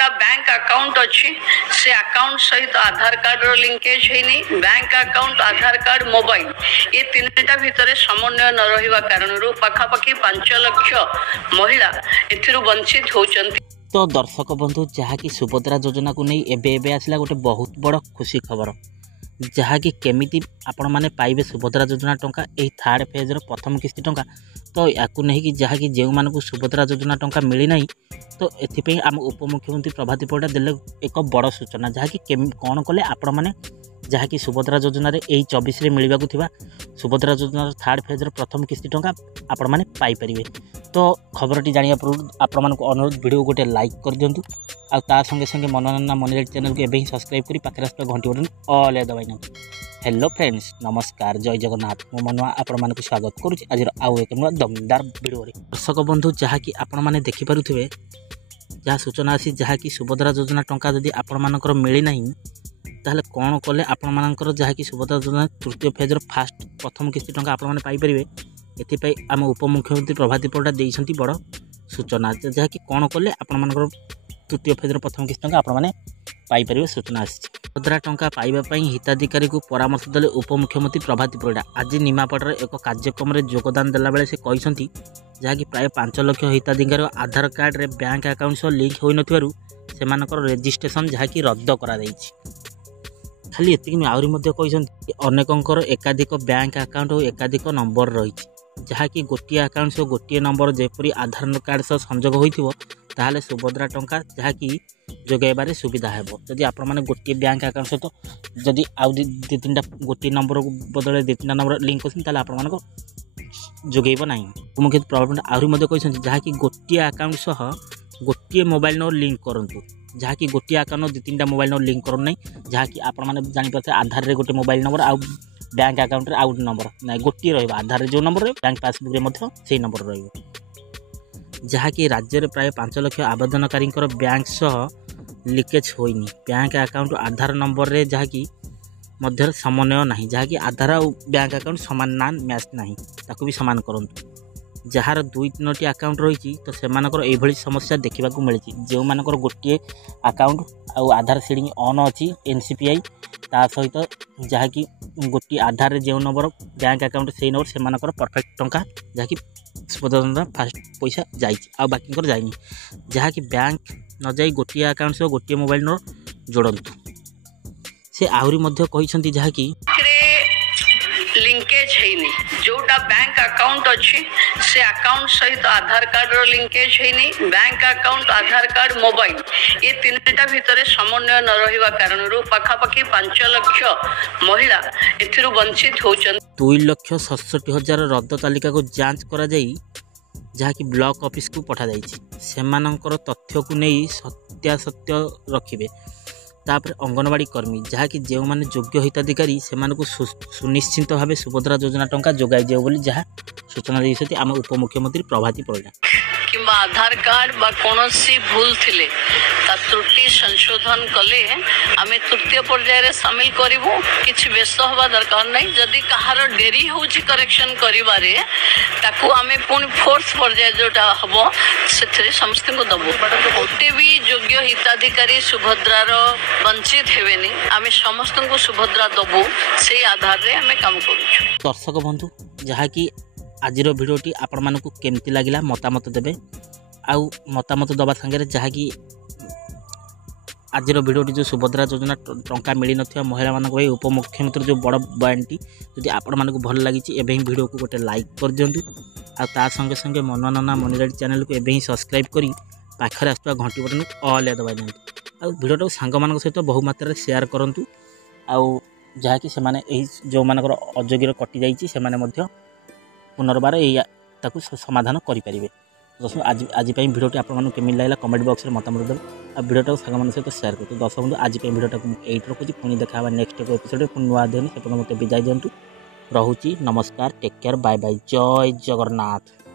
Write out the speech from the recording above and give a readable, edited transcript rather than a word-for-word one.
जोटा bank account अच्छी से अकाउंट सहित आधार कार्ड रो लिंकेज है बैंक अकाउंट आधार कार्ड मोबाइल ये तीनटा भितर समन्वय न रहिबा कारणरू पाखापाखि 5 लाख महिला एथिरु वंचित होचंती। तो दर्शक बंधु जहाँकि सुभद्रा योजना को नहीं एबे आसला गोटे बहुत बड़ खुशी खबर जहाँकि केमिति आपण माने पाइबे सुभद्रा योजना टंका यही थर्ड फेज प्रथम किस्ती टंका। तो या नहीं जहाँकि जो मानक सुभद्रा योजना टंका मिली ना तो एथिपई आम उपमुख्यमंत्री प्रभाती परिडा देले एक बड़ सूचना जहाँकि कौन कले आपण माने जहाँकि सुभद्रा योजना यही 24 रे मिलवाक थिबा सुभद्रा योजना थर्ड फेज प्रथम किस्ती टंका आपण माने पाई परिबे। तो खबरटी जानिया पूर्व आपण मानक अनुरोध वीडियो गोटे लाइक कर दियंतु आ ता संगे संगे मनोरंजन मनीरेट चैनल को एबे ही सब्सक्राइब करी पाखरे आसता घंटी बटन ऑल ए दबाई न। हेलो फ्रेंड्स नमस्कार जय जगन्नाथ मो मनुआ आपण मानक स्वागत करूची आज आउ एक नुआ दमदार वीडियो रे। दर्शक बंधु जहाँकि आपण माने देखि पारुथिबे जहाँ सूचना आसी जहाँकि सुभद्रा योजना टंका जदि आपण मानकर मिली नाही ताहले कौन कले आपण मानकर जहाँकि सुभद्रा योजना तृतीय फेज फास्ट प्रथम किस्ती टंका आपण माने पाई परिबे एथिपई आम उपमुख्यमंत्री प्रभाती परिडा देइछंती बड़ सूचना जहाँकि कौन कले आपण मानकर तृतीय फेज प्रथम किस्ती टंका आपण माने पाई परिबे सूचना आसी। सुभद्रा टंका पाइबा पई हिताधिकारी को परामर्श देले उपमुख्यमंत्री प्रभाती परिडा आज निमापड़ार एक कार्यक्रम में योगदान देला बेले से कहिसंती जहाँकि प्राय 5 लाख हिताधिकारी आधार कार्ड रे बैंक अकाउंट सह लिंक होई नथिबारु सेमानकर रजिस्ट्रेशन जहाँकि रद्द करा दैछि। खाली एतिक आहरी मध्य कहिसंती अनेकंकर एकाधिक बैंक अकाउंट और एकाधिक नंबर रही जहाँकि गोटे अकाउंट सह गोटे नंबर जेपरी आधार कार्ड सह संजोग होइथिबो ताहले सुभद्रा टंका जहाँकि जोगाइबार सुविधा हेबो। जदि आपण माने गोटे बैंक अकाउंट सहित जदि आउ दि तीनटा गोटे नंबर बदले 2-3 नंबर लिंक होसिन ताहले आपण मानको जोगाइबो नाही। मुख्य प्रॉब्लम आहरी मध्य कहिसंती जहाँकि गोटे अकाउंट सह गोटे मोबाइल नंबर लिंक करंतु जहाँकि गोटे अकाउंट 2-3टा मोबाइल नंबर लिंक करूँ ना जहाँकि आपण मैंने जानीपारे आधार रे गोटे मोबाइल नंबर आउ बैंक अकाउंट रे आउ नंबर ना गोटे रही आधार रे जो नंबर रही बैंक पासबुक रे मध्य से नंबर रही जहाँकि राज्य में प्राय 5 लाख आवेदनकारी बैंक सह लिकेज होइनी बैंक अकाउंट आधार नंबर रे जहाँकि मध्य समन्वय ना जहाँकि आधार और बैंक अकाउंट सामान ना मैच ना ताकू भी सामान करंतु जार 2-3टी अकाउंट रही तो सेमानकर एभली समस्या देखा मिली जो मानकर गोटे अकाउंट आउ आधार सीडिंग ऑन अच्छी NCPI ता सहित जहाँकि गोटे आधार जो नंबर बैंक अकाउंट से नंबर सेमानकर परफेक्ट टंका जहाँकि सुभद्रा फास्ट पैसा जाइए बाकी जाइनी जहाँकि बैंक न जाई गोटे अकाउंट से गोटे मोबाइल नंबर जोड़तु से आहरी मध्य कहिसंती जहाँकि लिंकेज है जोटा बैंक अकाउंट अच्छी से अकाउंट सहित आधार कार्ड रो लिंकेज है बैंक अकाउंट आधार कार्ड मोबाइल ये तीनटा भितर समन्वय न रहिबा कारणरू पाखापाखि 5 लाख महिला एथिरु वंचित होचंती। 2,67,000 रद्द तालिका को जांच करा जाई जहाँकि ब्लॉक ऑफिस को पठा जाइछि सेमानंकर तथ्य को नहीं सत्यासत्य रखिबे तापर अंगनवाड़ी कर्मी जहाँकि जो माने योग्य हिताधिकारी से सुनिश्चित भाव सुभद्रा योजना टंका जोगाई जाए बोली जहाँ सूचना देते आम उपमुख्यमंत्री प्रभाती परिडा किंबा आधार कार्ड बा कोनोसी भूल थिले ता त्रुटि संशोधन कले आमे तृतीय पर्याय रे शामिल करिवु किछि व्यस्त होबा दरकार नै जदि कहार डेरी होछि करेक्शन करिवारे ताकू आमे पुन फोर्थ पर्याय जोटा हबो सेथरे समस्त को दबो ओटे भी योग्य हिताधिकारी सुभद्रा रो वंचित हेबेनी आमे समस्त को सुभद्रा दबो से आधार रे आमे काम करू। दर्शक बंधु जहाँ कि आज भिडियोटी आपण मानकु केमती लागिला मतामत देबे आउ मतामत दबा संगे जहाँकि आज भिडियोटी जो सुभद्रा योजना टंका मिल न महिला मान उपमुख्यमंत्री जो बड़ बयानटी जदि आपण मानकु भल लगी एबे ही वीडियो को गोटे लाइक कर दिंतु आ ता संगे संगे मनोरंजन मनीरेट चैनल को एबे ही सब्सक्राइब करी पाखरे आसुवा घंटी बटन ऑल ए दबाई दिंतु आ वीडियो सांग मान सहित बहु मात्रा शेयर करंतु आउ जहाँकि से माने जो मानकर अयोग्य कटि जाइछि से माने मध्य पुनर्बार ताकू समाधान करें। आज आज भिडियोटी आपको केमी लगे कमेंट बॉक्स में मतामत देव आ भिडियोटा सांग सहित शेयर कर। दर्शक बंधु आज भिडियोटा ये रखुच्छी पुणी देखा नेक्स्ट एक एपिसोड पुणी नुआ देनी से मत विदाय दिंतु। रहुची नमस्कार टेक केयर बाय बाय जय जगन्नाथ।